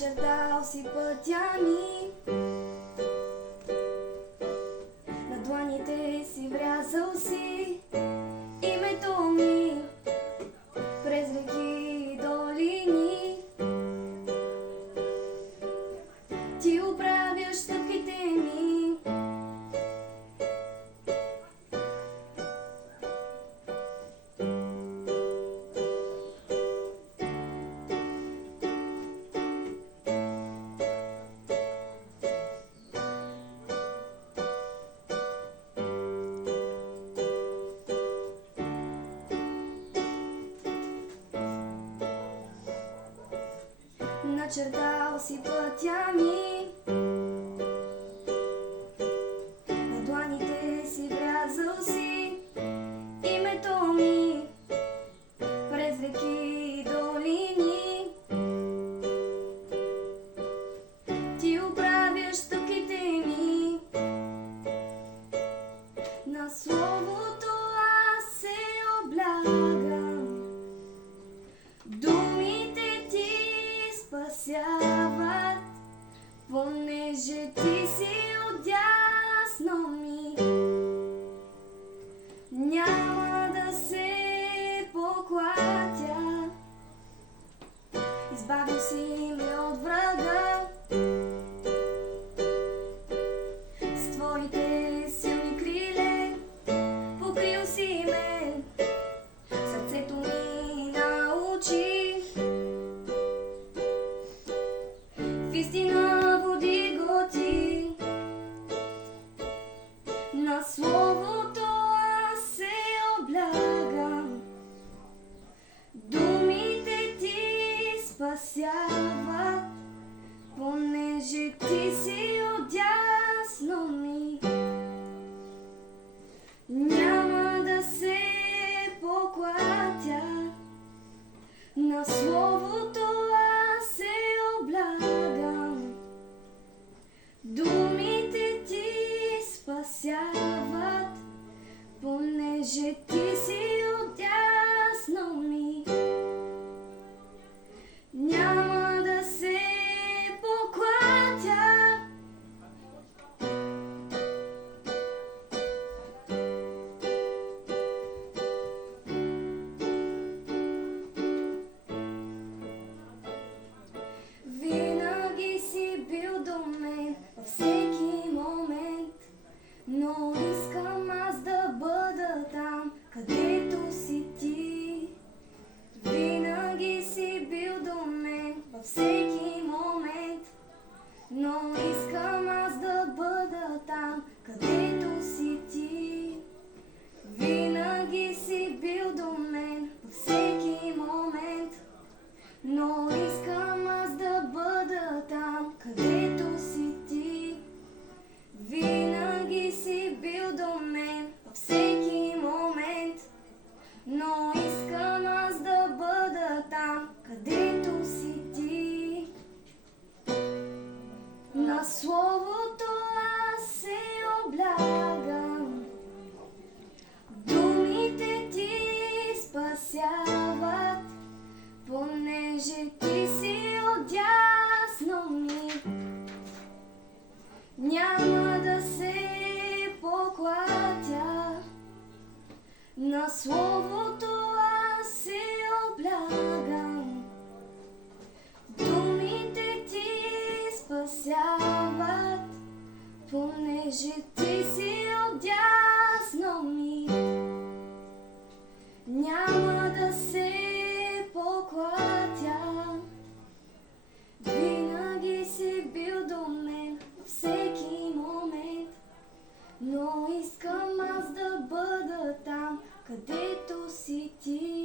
начертал си пътя ми, на дланите си врязал си името ми, през реки и долини. Ти оправяш стъпките ми, начертал си пътя ми, на дланите си врязал си името ми, през реки и долини. Ти оправяш стъпките ми, на словото аз се облягам. Думите ти спасяват, понеже ти си отдясно ми. Няма да се поклатя, избавил си ме от врага. С твоите силни криле покрил си ме, сърцето ми научи. В истина води го ти, на словото аз се облягам. Думите ти спасяват, понеже ти си отдясно ми. Няма да се поклатя, на словото аз се облягам. Думите ти спасяват, понеже ти си отдясно ми. Няма да се поклатя, винаги си бил до мен във всеки момент, но искам аз да бъда там, където си ти. Винаги си бил до мен във всеки момент, но искам аз да бъда там, където си ти. Винаги си бил до мен във всеки момент, но искам аз да бъда там, където си ти. Винаги си бил до мен във всеки момент, но искам аз да бъда там, където си ти. На словото аз се облягам. Думите ти спасяват, понеже ти си отдясно ми. Няма да се поклатя, на словото аз се облягам. Думите ти спасяват, понеже ти си отдясно ми. Няма да се поклатя, винаги си бил до мен във всеки момент, но искам аз да бъда там, където си ти.